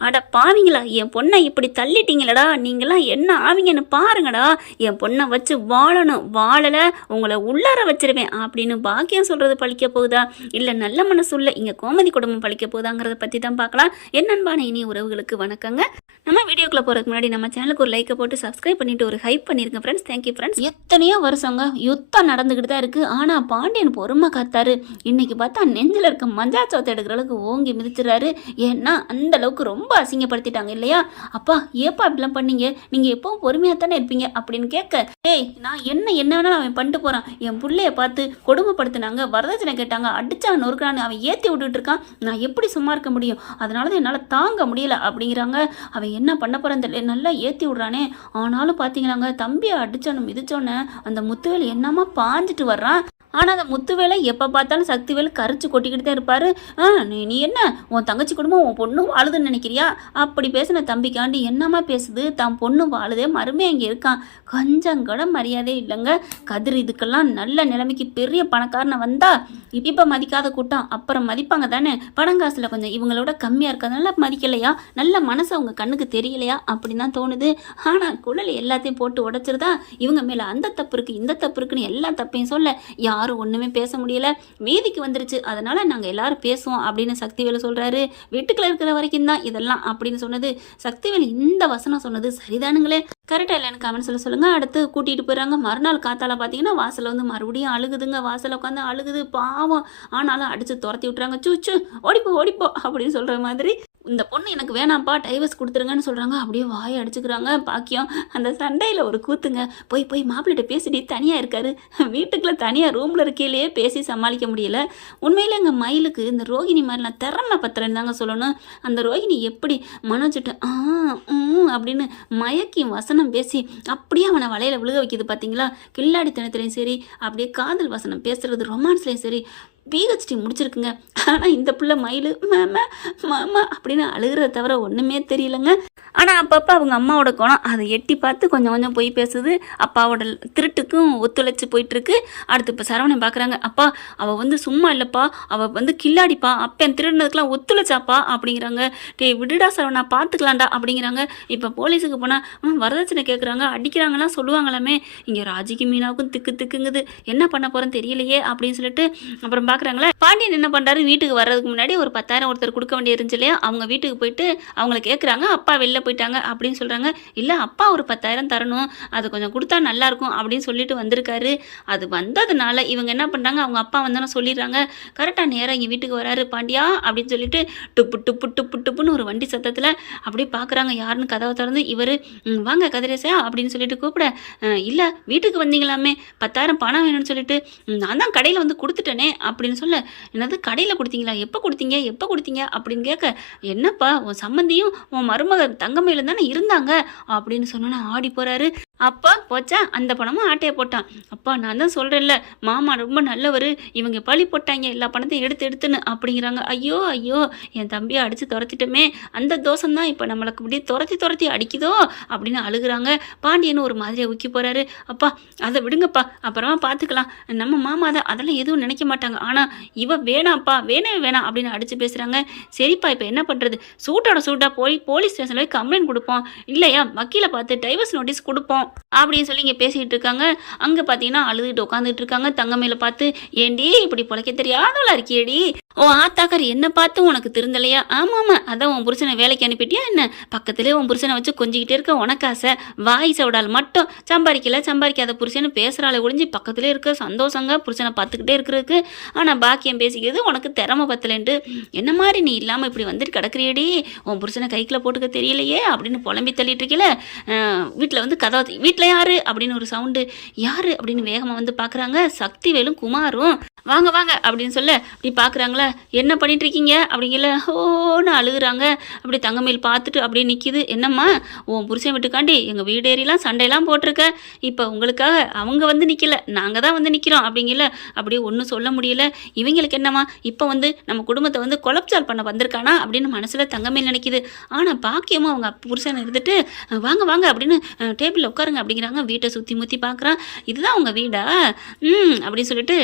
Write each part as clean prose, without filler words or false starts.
அட பாவிங்களா, என் பொண்ணை இப்படி தள்ளிட்டீங்களடா, நீங்களாம் என்ன ஆவீங்கன்னு பாருங்கடா, என் பொண்ணை வச்சு வாழணும், வாழலை உங்களை உள்ளார வச்சிருவேன் அப்படின்னு பாக்கியம் சொல்கிறது பழிக்க போகுதா, இல்லை நல்ல மனசுள்ள இங்கே கோமதி குடும்பம் பழிக்க போகுதாங்கிறத பற்றி தான் பார்க்கலாம். என்னன்பான இனி உறவுகளுக்கு வணக்கங்க. நம்ம வீடியோக்குள்ளே போகிறதுக்கு முன்னாடி நம்ம சேனலுக்கு ஒரு லைக்கை போட்டு சப்ஸ்கிரைப் பண்ணிட்டு ஒரு ஹைப் பண்ணிருங்க ஃப்ரெண்ட்ஸ். Thank you friends. எத்தனையோ வருஷங்க யுத்தம் நடந்துக்கிட்டு தான் இருக்குது. ஆனால் பாண்டியன் பொறுமை காத்தாரு. இன்னைக்கு பார்த்தா நெஞ்சில் இருக்க மஞ்சாச்சோத்தை எடுக்கிற அளவுக்கு ஓங்கி மிதிச்சிடறாரு. ஏன்னா அந்த அளவுக்கு ரொம்ப அசிங்கப்படுத்திட்டாங்க இல்லையா. அப்பா ஏப்பா இப்படிலாம் பண்ணீங்க, நீங்கள் எப்பவும் பொறுமையாக தானே இருப்பீங்க அப்படின்னு கேட்க, ஏய் நான் என்ன வேணாலும் அவன் பண்ணிட்டு போகிறான், என் பிள்ளைய பார்த்து கொடுமைப்படுத்தினாங்க, வரதட்சணை கேட்டாங்க, அடிச்சாங்க நொறுக்கிறான்னு அவன் ஏற்றி விட்டுட்டு இருக்கான், நான் எப்படி சும்மா இருக்க முடியும், அதனால தான் என்னால் தாங்க முடியல அப்படிங்கிறாங்க. அவன் என்ன பண்ண போறான்னு தெரியல, நல்லா ஏற்றி விட்றானே. ஆனாலும் பார்த்தீங்களாங்க தம்பியை அடிச்சோன்னு மிதிச்சோன்னு அந்த முத்துவேல் என்னமா பாஞ்சிட்டு வர்றான். ஆனால் அந்த முத்துவேலை எப்போ பார்த்தாலும் சக்திவேல் கரைச்சி கொட்டிக்கிட்டு தான் இருப்பார். நீ என்ன உன் தங்கச்சி குடும்பம் உன் பொண்ணு வாழுதுன்னு நினைக்கிறியா, அப்படி பேசின தம்பிக்காண்டி என்னம்மா பேசுது, தான் பொண்ணு வாழுதே, மருமே அங்கே இருக்கான், கொஞ்சம் கூட மரியாதையே இல்லைங்க. கதிர் இதுக்கெல்லாம் நல்ல நிலைமைக்கு பெரிய பணக்காரனை வந்தா இப்போ மதிக்காத கூட்டம் அப்புறம் மதிப்பாங்க தானே. பணங்காசில் கொஞ்சம் இவங்களோட கம்மியாக இருக்கிறதுனால மதிக்கலையா, நல்ல மனசு அவங்க கண்ணுக்கு தெரியலையா அப்படின்னு தான் தோணுது. ஆனால் குழல் எல்லாத்தையும் போட்டு உடைச்சிருதா, இவங்க மேலே அந்த தப்பு இருக்குது இந்த தப்பு இருக்குன்னு எல்லா தப்பையும் சொல்ல யாரும் ஒன்றுமே பேச முடியல. வீதிக்கு வந்துருச்சு, அதனால நாங்கள் எல்லாரும் பேசுவோம் அப்படின்னு சக்திவேல் சொல்கிறாரு. வீட்டுக்குள்ள இருக்கிற வரைக்கும் தான் இதெல்லாம் அப்படின்னு சொன்னது சக்திவேல். இந்த வசனம் சொன்னது சரிதானுங்களே, கரெக்டாக இல்லைன்னு கமெண்ட் சொல்லுங்க. அடுத்து கூட்டிகிட்டு போயிடறாங்க. மறுநாள் காத்தால பார்த்தீங்கன்னா வாசலில் வந்து மறுபடியும் அழுகுதுங்க. வாசலில் உட்காந்து அழுகுது பாவம். ஆனாலும் அடித்து துரத்தி விட்டுறாங்க. சூச்சு ஓடிப்போ அப்படின்னு சொல்கிற மாதிரி. இந்த பொண்ணு எனக்கு வேணாம்ப்பா, டைவர்ஸ் கொடுத்துருங்கன்னு சொல்கிறாங்க. அப்படியே வாயை அடிச்சுக்கிறாங்க. பாக்கியம் அந்த சண்டையில் ஒரு கூத்துங்க. போய் மாப்பிள்ளைகிட்ட பேசிட்டு தனியாக இருக்காரு. வீட்டுக்குள்ளே தனியாக ரூமில் இருக்கையிலேயே பேசி சமாளிக்க முடியல. உண்மையிலே எங்கள் மயிலுக்கு இந்த ரோகிணி மாதிரிலாம் திறமை பத்திரன்னு தாங்க சொல்லணும். அந்த ரோகிணி எப்படி மனோச்சிட்டு அப்படின்னு மயக்கி வசனம் பேசி அப்படியே அவனை வலையில் விழுக வைக்கிது பார்த்தீங்களா. கில்லாடித்தனத்துலையும் சரி, அப்படியே காதல் வசனம் பேசுறது, ரொமான்ஸ்லையும் சரி பிஹெச்டி முடிச்சிருக்குங்க. ஆனால் இந்த பிள்ளை மயில் மாமா அப்படின்னு அழுகிறத தவிர ஒன்றுமே தெரியலங்க. ஆனால் அப்பப்போ அவங்க அம்மாவோட குணம் அதை எட்டி பார்த்து கொஞ்சம் போய் பேசுது. அப்பாவோட திருட்டுக்கும் ஒத்துழைச்சி போயிட்டுருக்கு. அடுத்து இப்போ சரவணன் பார்க்குறாங்க. அப்பா அவள் வந்து சும்மா இல்லைப்பா, அவள் வந்து கில்லாடிப்பா, அப்பன் திருடினதுக்கெலாம் ஒத்துழைச்சாப்பா அப்படிங்கிறாங்க. விடுடா சரவணா பார்த்துக்கலாம்டா அப்படிங்கிறாங்க. இப்போ போலீஸுக்கு போனால் வரதட்சணை கேட்குறாங்க, அடிக்கிறாங்கலாம் சொல்லுவாங்களாமே. இங்கே ராஜிக்கு மீனாவுக்கும் திக்குங்குது, என்ன பண்ண போகிறேன்னு தெரியலையே அப்படின்னு சொல்லிட்டு அப்புறம் பார்க்குறாங்களா. பாண்டியன் என்ன பண்ணுறாரு, வீட்டுக்கு வர்றதுக்கு முன்னாடி ஒரு 10,000 ஒருத்தர் கொடுக்க வேண்டிய இருந்துச்சு இல்லையா. அவங்க வீட்டுக்கு போயிட்டு அவங்கள கேட்குறாங்க, அப்பா வெளில போயிட்டாங்க அப்படின்னு சொல்கிறாங்க. இல்லை அப்பா ஒரு 10,000 தரணும், அது கொஞ்சம் கொடுத்தா நல்லாயிருக்கும் அப்படின்னு சொல்லிட்டு வந்திருக்காரு. அது வந்ததுனால இவங்க என்ன பண்ணுறாங்க, அவங்க அப்பா வந்தாலும் சொல்லிடுறாங்க. கரெக்டாக நேராக இங்கே வீட்டுக்கு வராரு பாண்டியா அப்படின்னு சொல்லிட்டு டுப்புன்னு ஒரு வண்டி சத்தத்தில் அப்படியே பார்க்குறாங்க. யாருன்னு கதவை திறந்து இவர் வாங்க கதிரேசா அப்படின்னு சொல்லிட்டு கூப்பிட, இல்லை வீட்டுக்கு வந்தீங்களாமே 10,000 பணம் வேணும்னு சொல்லிட்டு, நான் தான் கடையில் வந்து கொடுத்துட்டேனே அப்படின்னு சொல்ல, என்னது கடையில் கொடுத்தீங்களா, எப்போ கொடுத்தீங்க அப்படின்னு கேட்க, என்னப்பா உன் சம்மந்தியும் உன் மருமக தங்கமையில தானே இருந்தாங்க அப்படின்னு சொன்னோன்னா ஆடி போகிறாரு. அப்பா போச்சா அந்த பணமும் ஆட்டையை போட்டான். அப்பா நான் தான் சொல்கிறேன்ல மாமா ரொம்ப நல்லவர், இவங்க பழி போட்டாங்க எல்லா பணத்தையும் எடுத்துன்னு அப்படிங்கிறாங்க. ஐயோ என் தம்பியை அடித்து துரத்திட்டோமே, அந்த தோசம் இப்போ நம்மளுக்கு இப்படியே துரத்தி அடிக்குதோ அப்படின்னு அழுகுறாங்க. பாண்டியன்னு ஒரு மாதிரியாக ஊக்கி போகிறாரு. அப்பா அதை விடுங்கப்பா, அப்புறமா பார்த்துக்கலாம், நம்ம மாமா தான் அதெல்லாம் எதுவும் நினைக்க மாட்டாங்க, ஆனால் இவ வேணாம்ப்பா வேணாம் அப்படின்னு அடித்து பேசுகிறாங்க. சரிப்பா இப்போ என்ன பண்ணுறது, சூட்டா போய் போலீஸ் ஸ்டேஷனில் கம்ப்ளைண்ட் கொடுப்போம், இல்லையா வக்கீலை பார்த்து டைவர்ஸ் நோட்டீஸ் கொடுப்போம் அப்படின்னு சொல்லி இங்கே பேசிக்கிட்டு இருக்காங்க. அங்கே பார்த்தீங்கன்னா அழுதுகிட்டு உட்காந்துட்டு இருக்காங்க. தங்கமேல பார்த்து, ஏண்டி இப்படி பொழைக்க தெரியாதவளா இருக்கியேடி, ஓ ஆத்தாக்கார் என்ன பார்த்து உனக்கு திருந்தலையா, ஆமாம் அதான் உன் புருஷனை வேலைக்கு அனுப்பிட்டியா என்ன, பக்கத்துலேயே உன் புருஷனை வச்சு கொஞ்சிக்கிட்டே இருக்க உனக்கு ஆசை, வாய் சவுடால் மட்டும் சம்பாதிக்காத புருஷன்னு பேசுகிறாள் ஒழிஞ்சு பக்கத்துலேயே இருக்க சந்தோஷங்க புருஷனை பார்த்துக்கிட்டே இருக்கிறதுக்கு. ஆனால் பாக்கியம் பேசிக்கிறது உனக்கு திறமை பத்தலைன்ட்டு, என்ன மாதிரி நீ இல்லாமல் இப்படி வந்துட்டு கிடக்குறியடி, உன் புருஷனை கைக்குள்ள போட்டுக்க தெரியலையே அப்படின்னு புலம்பி தள்ளிட்டு இருக்கல. வீட்டில் வந்து கதவை, வீட்டில் யாரு அப்படின்னு ஒரு சவுண்டு, யாரு அப்படின்னு வேகமாக வந்து பார்க்குறாங்க. சக்திவேலும் குமாரும் வாங்க அப்படின்னு சொல்ல அப்படி பார்க்குறாங்களே, என்ன பண்ணிட்டு இருக்கீங்க அப்படிங்கல, ஓன்னு அழுகுறாங்க. அப்படி தங்கமேல் பார்த்துட்டு அப்படியே நிற்கிது. என்னம்மா உன் புருஷன் வீட்டுக்காண்டி எங்கள் வீடேறிலாம் சண்டையெல்லாம் போட்டிருக்க, இப்போ உங்களுக்காக அவங்க வந்து நிற்கல, நாங்கள் தான் வந்து நிற்கிறோம் அப்படிங்கல. அப்படியே ஒன்றும் சொல்ல முடியல. இவங்களுக்கு என்னம்மா இப்போ வந்து நம்ம குடும்பத்தை வந்து கொலப்சால் பண்ண வந்திருக்கானா அப்படின்னு மனசில் தங்கமேல் நினைக்கிது. ஆனால் பாக்கியமும் அவங்க புருஷன் இருந்துட்டு வாங்க அப்படின்னு டேபிளில் உட்கார உட்காருங்க அப்படிங்கிறாங்க. வீட்டை சுற்றி முற்றி பார்க்குறான். இதுதான் உங்கள் வீடா? அப்படின்னு சொல்லிட்டு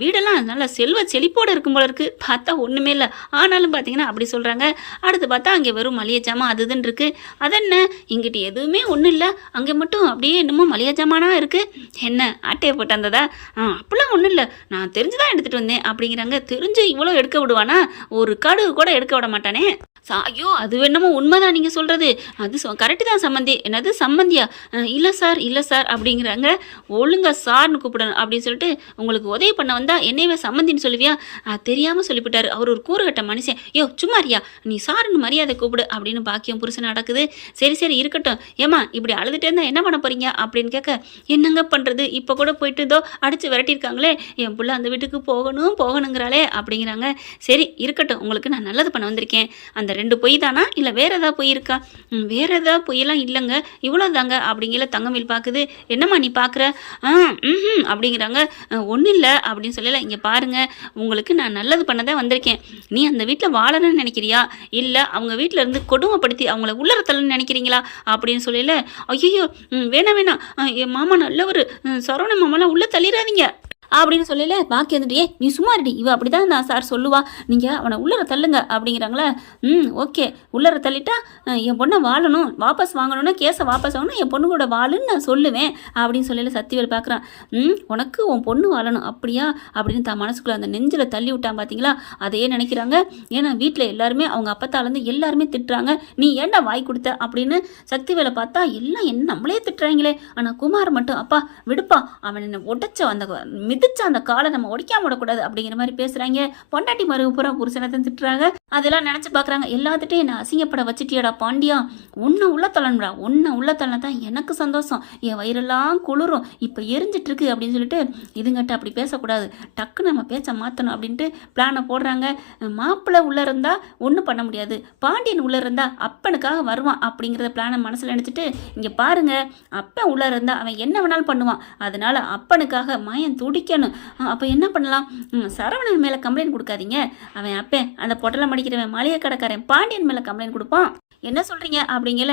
வீடெல்லாம் நல்லா செல்வ செழிப்போடு இருக்கும் போல இருக்குது. பார்த்தா ஒன்றுமே இல்லை. ஆனாலும் பார்த்தீங்கன்னா அப்படி சொல்கிறாங்க. அடுத்து பார்த்தா அங்கே வெறும் மளிகை ஜாமான் அதுதுன்னு இருக்குது. அதென்ன இங்கிட்ட எதுவுமே ஒன்றும் இல்லை, அங்கே மட்டும் அப்படியே என்னமோ மளிகை ஜாமானாக இருக்குது. என்ன ஆட்டையை போட்டு வந்ததா? அப்படிலாம் ஒன்றும் இல்லை, நான் தெரிஞ்சு தான் எடுத்துகிட்டு வந்தேன் அப்படிங்கிறாங்க. தெரிஞ்சு இவ்வளோ எடுக்க விடுவானா? ஒரு கடுகு கூட எடுக்க விட மாட்டானே. ஐயோ அது என்னமோ உண்மைதான் நீங்கள் சொல்கிறது, அது கரெக்டு தான் சம்மந்தி. என்னது சம்மந்தியா? இல்லை சார் இல்லை சார் அப்படிங்கிறாங்க. ஒழுங்கா சார்னு கூப்பிடணும் அப்படின்னு சொல்லிட்டு உங்களுக்கு உதவி பண்ண வந்தால் என்னையவே சம்மந்தின்னு சொல்லுவியா? தெரியாமல் சொல்லிவிட்டாரு. அவர் ஒரு கூறுகட்ட மனுஷன். யோ சும்மாரியா, நீ சாருன்னு மரியாதை கூப்பிடு அப்படின்னு பாக்கியம் புருஷன் நடக்குது. சரி சரி இருக்கட்டும். ஏமா இப்படி அழுதுகிட்டே இருந்தால் என்ன பண்ண போகிறீங்க அப்படின்னு கேட்க, என்னங்க பண்ணுறது, இப்போ கூட போயிட்டு இதோ அடித்து விரட்டியிருக்காங்களே, என் பிள்ளை அந்த வீட்டுக்கு போகணுங்கிறாளே அப்படிங்கிறாங்க. சரி இருக்கட்டும், உங்களுக்கு நான் நல்லது பண்ண வந்திருக்கேன். அந்த 2 பொய் தானா இல்லை வேற ஏதாவது பொய் இருக்கா? வேற ஏதாவது பொய்யெல்லாம் இல்லைங்க, இவ்வளோ தாங்க அப்படிங்கிற தங்கமயில் பார்க்குது. என்னம்மா நீ பார்க்குற? அப்படிங்கிறாங்க. ஒன்றும் இல்லை அப்படின்னு சொல்லலை. இங்கே பாருங்க, உங்களுக்கு நான் நல்லது பண்ணதான் வந்திருக்கேன். நீ அந்த வீட்டில் வாழணும்னு நினைக்கிறியா இல்லை அவங்க வீட்டில் இருந்து கொடுமைப்படுத்தி அவங்கள உள்ளறத்தலன்னு நினைக்கிறீங்களா அப்படின்னு சொல்லல. ஐயோ வேணாம் என் மாமா நல்லவர், சரவண மாமாலாம் உள்ளே தள்ளிடாதீங்க அப்படின்னு சொல்லல. பாக்கி வந்துட்டு நீ சும்மா இருடி, இவ அப்படிதான் நான் சார் சொல்லுவா, நீங்கள் அவனை உள்ளர தள்ளுங்க அப்படிங்கிறாங்களே. ஓகே உள்ளர தள்ளிட்டா என் பொண்ணை வாழணும், வாபஸ் வாங்கணும்னா கேஸை வாபஸ் வாங்கணும், என் பொண்ணு கூட வாழுன்னு நான் சொல்லுவேன் அப்படின்னு சொல்லல. சக்திவேல் பார்க்குறான். உனக்கு உன் பொண்ணு வாழணும் அப்படியா அப்படின்னு தான் மனசுக்குள்ள அந்த நெஞ்சில் தள்ளி விட்டான். பார்த்தீங்களா, அதையே நினைக்கிறாங்க. ஏன்னா வீட்டில் எல்லாருமே அவங்க அப்பத்தாலேருந்து எல்லாருமே திட்டுறாங்க. நீ ஏன்டா வாய் கொடுத்த அப்படின்னு சக்திவேலை பார்த்தா எல்லாம் என்ன நம்மளே திட்டுறாங்களே. ஆனால் குமார் மட்டும் அப்பா விடுப்பா, அவன் என்ன உடைச்ச அந்த மிதிச்ச அந்த காலை நம்ம ஒடிக்காம விடக்கூடாது அப்படிங்கிற மாதிரி பேசுறாங்க. பொண்டாட்டி மருகு பூரா புருஷனை தான் திட்டுறாங்க. அதெல்லாம் நினைச்சு பாக்குறாங்க. எல்லாத்துட்டையும் என்ன அசிங்கப்பட வச்சுட்டியாடா பாண்டியா, உன்னை உள்ள தள்ளணும்டா, உன்னை உள்ள தள்ளனா தான் எனக்கு சந்தோஷம், என் வயிறெல்லாம் குளிரும், இப்போ எரிஞ்சிட்டு இருக்கு அப்படின்னு சொல்லிட்டு இதுங்கிட்ட அப்படி பேசக்கூடாது, டக்குன்னு நம்ம பேச்சை மாற்றணும் அப்படின்ட்டு பிளானை போடுறாங்க. மாப்பிள்ளை உள்ள இருந்தா ஒன்றும் பண்ண முடியாது, பாண்டியன் உள்ள இருந்தா அப்பனுக்காக வருவான் அப்படிங்கிறத பிளானை மனசில் நினச்சிட்டு, இங்கே பாருங்க அப்பன் உள்ள இருந்தா அவன் என்ன வேணாலும் பண்ணுவான், அதனால அப்பனுக்காக மயன் துடிக்கணும். அப்போ என்ன பண்ணலாம்? சரவணன் மேலே கம்ப்ளைண்ட் கொடுக்காதீங்க, அவன் அப்பன் அந்த பொட்டலை மடிக்கிறவன் மளிகை கடைக்காரன் பாண்டியன் மேலே கம்ப்ளைண்ட் கொடுப்பான். என்ன சொல்கிறீங்க அப்படிங்கல.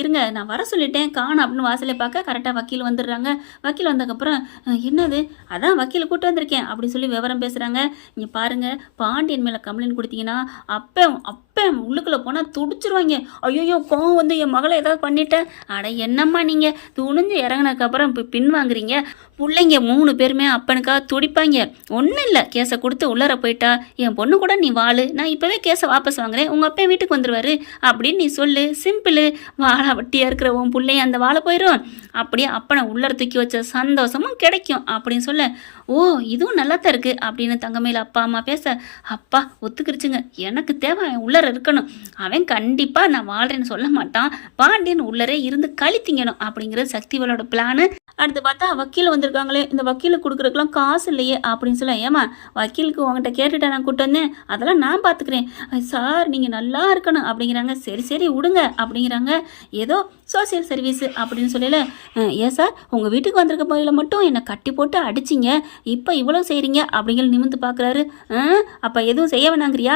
இருங்க நான் வர சொல்லிட்டேன் காணும் அப்படின்னு வாசலை பார்க்க கரெக்டாக வக்கீல் வந்துடுறாங்க. வக்கீல் வந்ததுக்கப்புறம் என்னது, அதான் வக்கீல் கூட்டு வந்திருக்கேன் அப்படின்னு சொல்லி விவரம் பேசுகிறாங்க. இங்கே பாருங்கள், பாண்டியன் மேலே கம்ப்ளைண்ட் கொடுத்தீங்கன்னா அப்போ உள்ளுக்குள்ளே போனால் துடிச்சிருவாங்க. ஐயோ கோவம் வந்து என் மகளை ஏதாவது பண்ணிட்டேன். அட என்னம்மா நீங்கள் துணிஞ்சு இறங்கினதுக்கப்புறம் இப்போ பின் வாங்குறீங்க. பிள்ளைங்க 3 பேருமே அப்பனுக்காக துடிப்பாங்க. ஒன்றும் இல்லை, கேஸை கொடுத்து உள்ளர போயிட்டா என் பொண்ணு கூட நீ வாழு, நான் இப்போவே கேஸை வாபஸ் வாங்குறேன், உங்கள் அப்பா வீட்டுக்கு வந்துடுவார் அப்படின்னு நீ சொல்லு. சிம்பிள். வாழை வட்டியாக இருக்கிற உன் பிள்ளைய அந்த வாழை போயிடும், அப்படியே அப்பனை உள்ளர தூக்கி வச்ச சந்தோஷமும் கிடைக்கும் அப்படின்னு சொல்ல. ஓ இதுவும் நல்லா தான் இருக்குது அப்படின்னு தங்கமயில் அப்பா அம்மா பேச, அப்பா ஒத்துக்கிருச்சுங்க, எனக்கு தேவை அவன் உள்ளர இருக்கணும், அவன் கண்டிப்பாக நான் வாழ்கிறேன்னு சொல்ல மாட்டான், பாண்டியன் உள்ளரே இருந்து கழித்திங்கணும் அப்படிங்கிறது சக்திவேலோட பிளானு. அடுத்து பார்த்தா வக்கீல் வந்திருக்காங்களே, இந்த வக்கீலுக்கு கொடுக்குறதுக்கெலாம் காசு இல்லையே அப்படின்னு சொல்ல. ஏமா வக்கீலுக்கு உங்கள்கிட்ட கேட்டுட்டேன், நான் கூட்டு வந்தேன், அதெல்லாம் நான் பார்த்துக்கிறேன் சார், நீங்கள் நல்லா இருக்கணும் அப்படிங்கிறாங்க. சரி விடுங்க அப்படிங்கிறாங்க. ஏதோ சோசியல் சர்வீஸு அப்படின்னு சொல்லல. ஏன் சார் உங்கள் வீட்டுக்கு வந்திருக்க போயில மட்டும் என்னை கட்டி போட்டு அடிச்சிங்க, இப்போ இவ்வளோ செய்கிறீங்க அப்படிங்கிற நிமிந்து பார்க்குறாரு. அப்போ எதுவும் செய்ய வேணாங்கிறியா?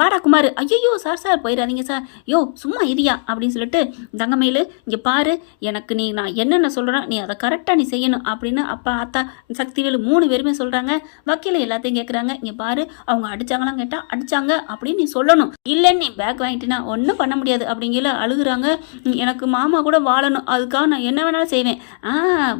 வாடா குமார். ஐயோ சார் போயிடாதீங்க சார். யோ சும்மா இரியா அப்படின்னு சொல்லிட்டு, தங்கமயில் இங்கே பாரு, எனக்கு நான் என்னென்ன சொல்கிறேன் நீ அதை கரெக்டாக நீ செய்யணும் அப்படின்னு அப்பா ஆத்தா சக்திவேலு 3 பேருமே சொல்கிறாங்க. வக்கீல் எல்லாத்தையும் கேட்குறாங்க. இங்கே பாரு, அவங்க அடித்தாங்களாம் கேட்டால் அடித்தாங்க அப்படின்னு நீ சொல்லணும், இல்லைன்னு நீ பேக் வாங்கிட்டீங்கன்னா ஒன்றும் பண்ண முடியாது அப்படிங்கிற அழுகுறாங்க. எனக்கு மாமா கூட வாழணும், அதுக்காக நான் என்ன வேணாலும் செய்வேன்.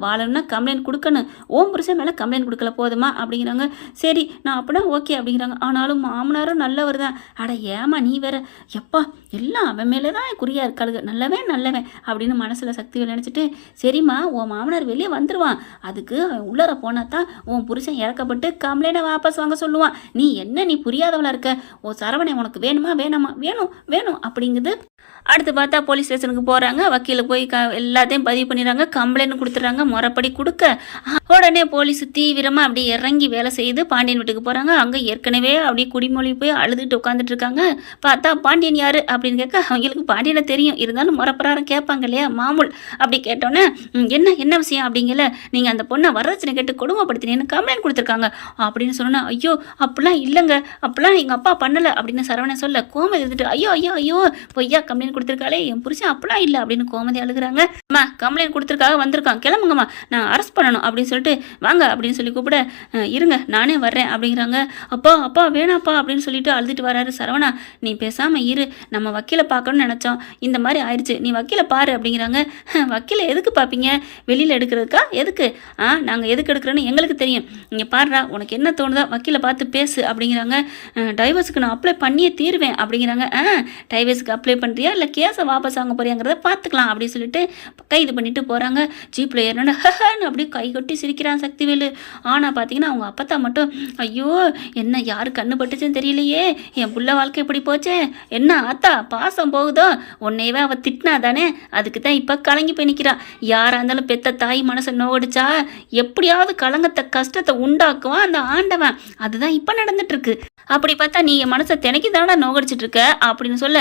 வாழணும்னா கம்ப்ளைண்ட் கொடுக்கணும், ஓம் புருஷன் மேலே கம்ப்ளைண்ட் கொடுக்கல போதுமா அப்படிங்கிறாங்க. சரி நான் அப்படின்னா ஓகே அப்படிங்கிறாங்க. ஆனாலும் மாமனாரும் நல்லவர் தான். அட ஏமா நீ வேற, எப்பா எல்லாம் அவன் மேலே தான் குறியா இருக்காளுங்க, நல்லவன் அப்படின்னு மனசில் சக்திவேல் நினச்சிட்டு, சரிம்மா உன் மாமனார் வெளியே வந்துடுவான், அதுக்கு அவன் உள்ளர போனா தான் உன் புருஷன் இறக்கப்பட்டு கம்ப்ளைண்ட்டை வாபஸ் வாங்க சொல்லுவான். நீ என்ன நீ புரியாதவளா இருக்க? ஓ சரவணை உனக்கு வேணுமா வேணாமா? வேணும் அப்படிங்குது. அடுத்து பார்த்தா போலீஸ் ஸ்டேஷனுக்கு போகிறாங்க. வக்கீல் போய் எல்லாத்தையும் பதிவு பண்ணிடுறாங்க, கம்ப்ளைண்ட் கொடுத்துட்றாங்க. முறைப்படி கொடுக்க உடனே போலீஸ் தீவிரமாக அப்படியே இறங்கி வேலை செய்து பாண்டியன் வீட்டுக்கு போகிறாங்க. அங்கே ஏற்கனவே அப்படியே குடிமொழி போய் அழுதுகிட்டு உட்காந்துட்டு இருக்காங்க. பார்த்தா பாண்டியன் யார் அப்படின்னு கேட்க அவங்களுக்கு பாண்டியனை தெரியும், இருந்தாலும் முறைப்பிரகாரம் கேட்பாங்க இல்லையா, மாமூல். அப்படி கேட்டோன்னே என்ன விஷயம் விஷயம் அப்படிங்கல, நீங்கள் அந்த பொண்ணை வரதட்சணை கேட்டு கொடுமைப்படுத்தினேன்னு கம்ப்ளைண்ட் கொடுத்துருக்காங்க அப்படின்னு சொன்னா, ஐயோ அப்படிலாம் இல்லைங்க, அப்படிலாம் எங்கள் அப்பா பண்ணலை அப்படின்னு சரவணன் சொல்ல, கோமதி இருந்துட்டு ஐயோ ஐயோ ஐயோ பொய்யா கம்ப்ளைண்ட் கொடுத்துருக்காளே, என் புருஷன் அப்படிலாம் இல்லை அப்படின்னு கோமதி அழுகுறாங்க. அம்மா கம்ப்ளைண்ட் கொடுத்துருக்காக வந்திருக்கான், கிளம்புங்கம்மா, நான் அரெஸ்ட் பண்ணணும் அப்படின்னு சொல்லிட்டு வாங்க அப்படின்னு சொல்லி கூப்பிட, இருங்க நானே வர்றேன் அப்படிங்கிறாங்க. அப்பா அப்பா வேணாப்பா அப்படின்னு சொல்லிட்டு அழுதுட்டு வராரு சரவணா. நீ பேசாமல் இரு, நம்ம வக்கீலை பார்க்கணும்னு நினச்சோம், இந்த மாதிரி ஆயிடுச்சு, நீ வக்கீலை பாரு அப்படிங்கிறாங்க. வக்கீலை எதுக்கு பார்ப்பீங்க, வெளியில் எடுக்கிறதுக்கா, எதுக்கு? நாங்கள் எதுக்கு எடுக்கிறோன்னு எங்களுக்கு தெரியும், இங்கே பாருடா உனக்கு என்ன தோணுதா வக்கீலை பார்த்து பேசு அப்படிங்கிறாங்க. டைவர்ஸுக்கு நான் அப்ளை பண்ணியே தீருவேன் அப்படிங்கிறாங்க. டைவர்ஸுக்கு அப்ளை பண்ணுறியா இல்லை கேஸை வாபஸ் வாங்க போறியாங்கிறத பார்த்துக்கலாம் அப்படின்னு சொல்லிட்டு கைது பண்ணிட்டு போகிறாங்க. ஜீப்பில் ஏறினோட அப்படியே கை கொட்டி சிரிக்கிறான் சக்திவேலு. ஆனால் பார்த்தீங்கன்னா அவங்க அப்பத்தா மட்டும் ஐயோ என்ன யாரு கண்ணு பட்டுச்சுன்னு தெரியலையே, என் புள்ள வாழ்க்கை இப்படி போச்சே, என்ன ஆத்தா பாசம் போகுதோ, உன்னையவே அவள் திட்டினா தானே, அதுக்கு தான் இப்போ கலங்கி போய் நிற்கிறான். யாராக இருந்தாலும் பெத்த தாய் மனசை நோகடிச்சா எப்படியாவது கலங்கத்தை கஷ்டத்தை உண்டாக்குவான் அந்த ஆண்டவன். அதுதான் இப்போ நடந்துட்டு இருக்கு. அப்படி பார்த்தா நீ என் மனசை தினைக்கு தானடா நோகடிச்சிட்டு இருக்க அப்படின்னு சொல்ல,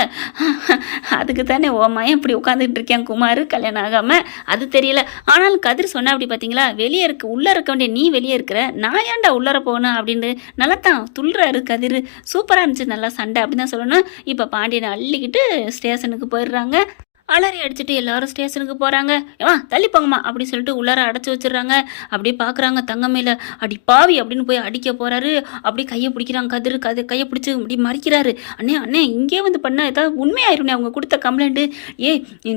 அதுக்கு தானே ஓ மயன் இப்படி உட்காந்துட்டு இருக்கேன் குமார் கல்யாணம் ஆகாமல், அது தெரியல. ஆனாலும் கதிர் சொன்ன அப்படி பார்த்தீங்களா, வெளியே உள்ளே இருக்க வேண்டிய நீ வெளியே இருக்கிற, நான் ஏன்டா உள்ளர போகணும் அப்படின்னு நல்லா தான் துள்ளுறாரு கதிர். சூப்பராக இருந்துச்சு, நல்லா சண்டை அப்படின்னு தான் சொல்லணும். இப்போ பாண்டியனை அள்ளிக்கிட்டு ஸ்டேஷனுக்கு போயிடுறாங்க. அலறி அடிச்சுட்டு எல்லாரும் ஸ்டேஷனுக்கு போகிறாங்க. தள்ளி போங்கம்மா அப்படின்னு சொல்லிட்டு உள்ளார அடைச்சி வச்சிடுறாங்க. அப்படியே பார்க்குறாங்க தங்கமேல, அடி பாவி அப்படின்னு போய் அடிக்க போகிறாரு. அப்படியே கையை பிடிக்கிறாங்க கதிர். கையை பிடிச்சி இப்படி மறிக்கிறாரு. அண்ணே அண்ணே இங்கே வந்து பண்ண ஏதாவது உண்மையாயிருமே அவங்க கொடுத்த கம்ப்ளைண்ட்டு,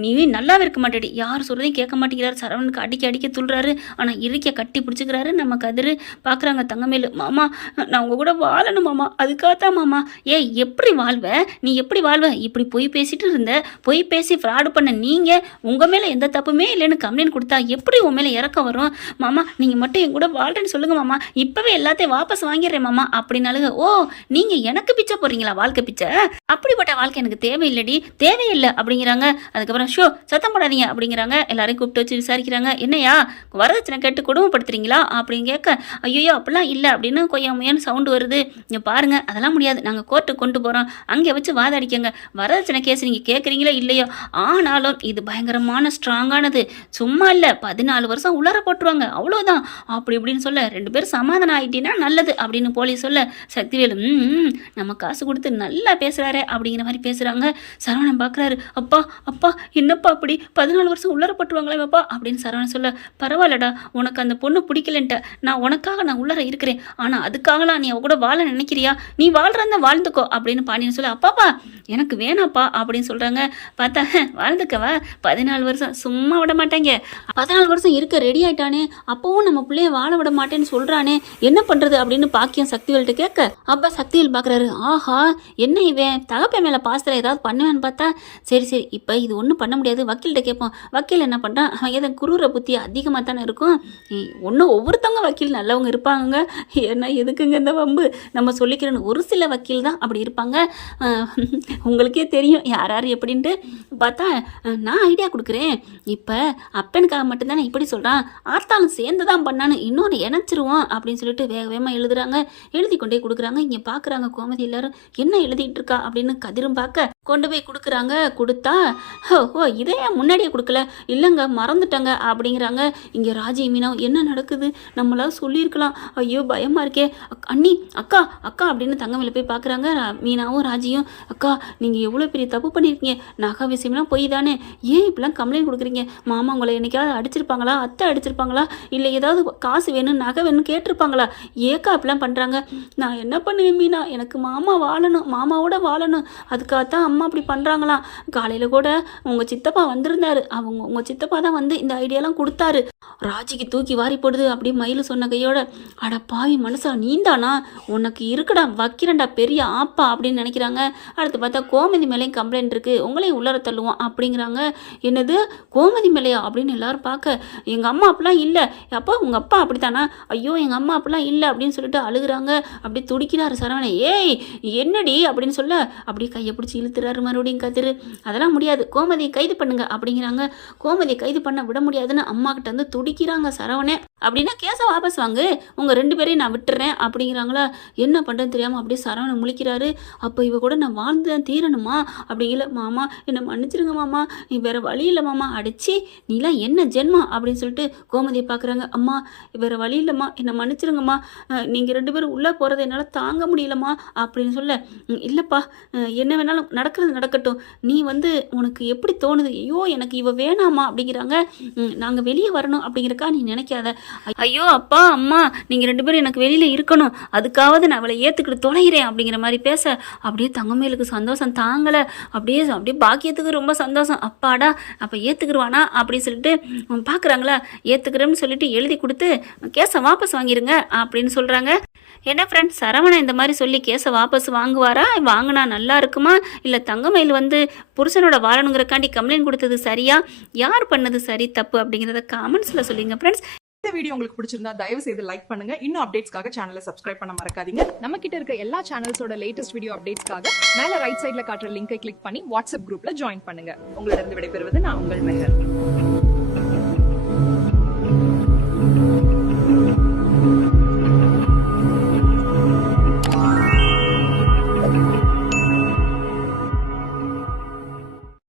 நீ நல்லாவே இருக்க மாட்டேடி, யார் சொல்கிறதையும் கேட்க மாட்டேங்கிறாரு. சரவணுக்கு அடிக்க துள்ளுறாரு. ஆனால் இறுக்கிய கட்டி பிடிச்சிக்கிறாரு நம்ம கதிர். பார்க்குறாங்க தங்கமேலு, மாமா நான் உங்கள் கூட வாழணும் மாமா, அதுக்காகத்தான் மாமா. எப்படி வாழ்வ நீ, எப்படி வாழ்வ, இப்படி பொய் பேசிட்டு இருந்த, பொய் பேசி ஃப்ராடு பண்ண நீங்கள் உங்கள் மேலே எந்த தப்புமே இல்லைன்னு கம்ப்ளைண்ட் கொடுத்தா எப்படி உன் மேலே இறக்கம் வரும் மாமா, நீங்கள் மட்டும் என் கூட வாழ்றேன்னு சொல்லுங்கள் மாமா, இப்போவே எல்லாத்தையும் வாபஸ் வாங்கிடுறேன் மாமா அப்படின்னாலுங்க. ஓ நீங்கள் எனக்கு பிச்சை போடுறீங்களா, வாழ்க்கை பிச்சை, அப்படிப்பட்ட வாழ்க்கை எனக்கு தேவையில்லடி, தேவையில்லை அப்படிங்கிறாங்க. அதுக்கப்புறம் சத்தம் போடாதீங்க அப்படிங்கிறாங்க. எல்லாரையும் கூப்பிட்டு வச்சு விசாரிக்கிறாங்க. என்னையா வரதட்சணை கேட்டு கொடுமைப்படுத்துறீங்களா அப்படின்னு கேட்க, ஐயோ அப்படிலாம் இல்லை அப்படின்னு கொய்யாமையான்னு சவுண்டு வருது. இங்கே பாருங்கள் அதெல்லாம் முடியாது, நாங்கள் கோர்ட்டுக்கு கொண்டு போகிறோம், அங்கே வச்சு வாதாடிக்கங்க, வரதட்சணை கேஸ் நீங்கள் கேட்குறீங்களோ இல்லையோ, ஆனாலும் இது பயங்கரமான ஸ்ட்ராங்கானது, சும்மா இல்லை 14 வருஷம் உள்ளர போட்டுருவாங்க அவ்வளோதான் அப்படி இப்படின்னு சொல்ல, 2 பேரும் சமாதானம் ஆகிட்டீங்கன்னா நல்லது அப்படின்னு போலீஸ் சொல்ல, சக்திவேலு நம்ம காசு கொடுத்து நல்லா பேசுகிறாரே அப்படிங்கிற மாதிரி பேசுகிறாங்க. சரவணன் பார்க்குறாரு, அப்பா அப்பா என்னப்பா அப்படி 14 வருஷம் உள்ளர போட்டுருவாங்களே அப்பா அப்படின்னு சரவணன் சொல்ல, பரவாயில்லடா உனக்கு அந்த பொண்ணு பிடிக்கலன்ட்ட, நான் உனக்காக நான் உள்ளர இருக்கிறேன், ஆனால் அதுக்காகலாம் நீ அவ கூட வாழ நினைக்கிறியா, நீ வாழ்றத வாழ்ந்துக்கோ அப்படின்னு பாண்டியன் சொல்ல, அப்பாப்பா எனக்கு வேணாப்பா அப்படின்னு சொல்கிறாங்க. பார்த்தா வாழ்ந்துக்கவா 14 வருஷம் சும்மா விட மாட்டாங்க, 14 வருஷம் இருக்க ரெடி ஆயிட்டானே, அப்பவும் நம்ம பிள்ளைய வாழ விட மாட்டேன்னு சொல்கிறானே, என்ன பண்ணுறது அப்படின்னு பாக்கியம் சக்திவேல்கிட்ட கேட்க, அப்பா சக்திவேல் பார்க்குறாரு, ஆஹா என்ன இவன் தகப்பை மேலே பாசத்தில் ஏதாவது பண்ணுவேன்னு பார்த்தா, சரி இப்போ இது ஒன்றும் பண்ண முடியாது, வக்கீல்கிட்ட கேட்போம். வக்கீல் என்ன பண்ணுறான், அவன் எதை குரூர புத்தி அதிகமாக தானே இருக்கும், ஒன்றும் ஒவ்வொருத்தவங்க வக்கீல் நல்லவங்க இருப்பாங்க, ஏன்னா எதுக்குங்க இந்த வம்பு, நம்ம சொல்லிக்கிறேன்னு ஒரு சில வக்கீல் தான் அப்படி இருப்பாங்க, உங்களுக்கே தெரியும் யார் யார் எப்படின்ட்டு. பார்த்தா நான் ஐடியா கொடுக்குறேன், இப்போ அப்பனுக்காக மட்டும்தானே இப்படி சொல்கிறான், ஆத்தாலும் சேர்ந்து தான் பண்ணான்னு இன்னொன்று இணைச்சிருவோம் அப்படின்னு சொல்லிட்டு வேகமாக எழுதுறாங்க. எழுதி கொண்டே கொடுக்குறாங்க. இங்கே பார்க்குறாங்க கோமதி எல்லாரும், என்ன எழுதிட்டு இருக்கா அப்படின்னு கதிரும் பார்க்க கொண்டு போய் கொடுக்குறாங்க. கொடுத்தா ஓ இதே முன்னாடியே கொடுக்கல, இல்லைங்க மறந்துட்டாங்க அப்படிங்கிறாங்க. இங்கே ராஜி மீனாவும் என்ன நடக்குது, நம்மளால சொல்லியிருக்கலாம், ஐயோ பயமாக இருக்கே, அண்ணி அக்கா அக்கா அப்படின்னு தங்கமேல போய் பார்க்குறாங்க. மீனாவும் ராஜியும், அக்கா நீங்கள் எவ்வளோ பெரிய தப்பு பண்ணியிருக்கீங்க, நகை விஷயம்லாம் போய் தானே, ஏன் இப்படிலாம் கம்ப்ளைண்ட் கொடுக்குறீங்க, மாமா உங்களை என்னைக்காவது அடிச்சிருப்பாங்களா, அத்தை அடிச்சிருப்பாங்களா, இல்லை ஏதாவது காசு வேணும் நகை வேணும் கேட்டிருப்பாங்களா, ஏக்கா அப்படிலாம் பண்ணுறாங்க, நான் என்ன பண்ணுவேன் மீனா, எனக்கு மாமா வாழணும், மாமாவோட வாழணும், அதுக்காகத்தான் அம்மா அப்படி பண்ணுறாங்களாம். காலையில் கூட உங்கள் சித்தப்பா வந்திருந்தாரு, உங்கள் சித்தப்பா தான் வந்து இந்த ஐடியாலாம் கொடுத்தாரு. ராஜிக்கு தூக்கி வாரி போடுது அப்படி மயில் சொன்ன கையோட, அட பாவி மனசா நீந்தானா, உனக்கு இருக்குடா வைக்கிறண்டா பெரிய ஆப்பா அப்படின்னு நினைக்கிறாங்க. அடுத்து பார்த்தா கோமதி மேலேயும் கம்ப்ளைண்ட் இருக்குது, உங்களையும் உள்ளர தள்ளுவோம் அப்படிங்கிறாங்க. என்னது கோமதி மேலையா அப்படின்னு எல்லாரும் பார்க்க, எங்கள் அம்மா அப்படிலாம் இல்லை, அப்போ உங்கள் அப்பா அப்படித்தானா, ஐயோ எங்கள் அம்மா அப்படிலாம் இல்லை அப்படின்னு சொல்லிட்டு அழுகுறாங்க. அப்படி துடிக்கிறாரு சரவணன், ஏய் என்னடி அப்படின்னு சொல்ல, அப்படி கையை பிடிச்சி இழுத்துறாரு மறுபடியும் கதிரு. அதெல்லாம் முடியாது, கோமதியை கைது பண்ணுங்க அப்படிங்கிறாங்க. கோமதியை கைது பண்ண விட முடியாதுன்னு அம்மா கிட்ட வந்து துடிக்கிறாங்க சரவணே. அப்படின்னா கேஸை வாபஸ் வாங்கு, உங்கள் 2 பேரையும் நான் விட்டுறேன் அப்படிங்கிறாங்களா. என்ன பண்ணுறதுன்னு தெரியாமல் அப்படியே சரவணன் முழிக்கிறாரு. அப்போ இவ கூட நான் வாழ்ந்து தான் தீரணுமா அப்படிங்கல. மாமா என்னை மன்னிச்சிருங்க மாமா, நீ வேறு வழி இல்லை மாமா. அடிச்சு நீலாம் என்ன ஜென்மம் அப்படின்னு சொல்லிட்டு கோமதியை பார்க்குறாங்க. அம்மா வேறு வழி இல்லைம்மா, என்னை மன்னிச்சிருங்கம்மா, நீங்கள் 2 பேரும் உள்ளே போகிறத என்னால் தாங்க முடியலம்மா அப்படின்னு சொல்ல, இல்லைப்பா என்ன வேணாலும் நடக்கிறது நடக்கட்டும், நீ உனக்கு எப்படி தோணுது, ஐயோ எனக்கு இவ வேணாமா அப்படிங்கிறாங்க. நாங்கள் வெளியே வரணும் அப்படிங்கிறக்கா நீ நினைக்காத. ஐயோ அப்பா அம்மா நீங்கள் 2 பேரும் எனக்கு வெளியில் இருக்கணும், அதுக்காவது நான் அவளை ஏற்றுக்கிட்டு தொலைகிறேன் அப்படிங்கிற மாதிரி பேச அப்படியே தங்கமேலுக்கு சந்தோஷம் தாங்கலை. அப்படியே பாக்கியத்துக்கு ரொம்ப சந்தோஷம். அப்பாடா அப்போ ஏற்றுக்குருவானா அப்படின்னு சொல்லிட்டு பார்க்குறாங்களா. ஏற்றுக்கிறேன்னு சொல்லிட்டு எழுதி கொடுத்து கேஸை வாபஸ் வாங்கிருங்க அப்படின்னு சொல்கிறாங்க. என்ன ஃப்ரெண்ட்ஸ், சரவணன் இந்த மாதிரி சொல்லி கேஸை வாபஸ் வாங்குவாரா, வாங்கினா நல்லா இருக்குமா, இல்லை தங்கமயில் புருஷனோட வாழணுங்கிறக்காண்டி கம்ப்ளைண்ட் கொடுத்தது சரியா, யார் பண்ணது சரி தப்பு அப்படிங்கிறத காமெண்ட்ஸில் சொல்லுங்க ஃப்ரெண்ட்ஸ். இந்த வீடியோ உங்களுக்கு பிடிச்சிருந்தா தயவு செய்து லைக் பண்ணுங்க. இன்னும் அப்டேட்ஸ்க்காக சேனலை சப்ஸ்கிரைப் பண்ண மறக்காதீங்க. நம்ம கிட்ட இருக்க எல்லா சேனல்ஸோட லேட்டஸ்ட் வீடியோ அப்டேட்ஸ்க்காக மேல ரைட் சைடுல காட்டுற லிங்கை கிளிக் பண்ணி வாட்ஸ்அப் குரூப்ல ஜாயின் பண்ணுங்க. உங்களிடம் விடைபெறுவது நான் உங்கள் மெஹர்.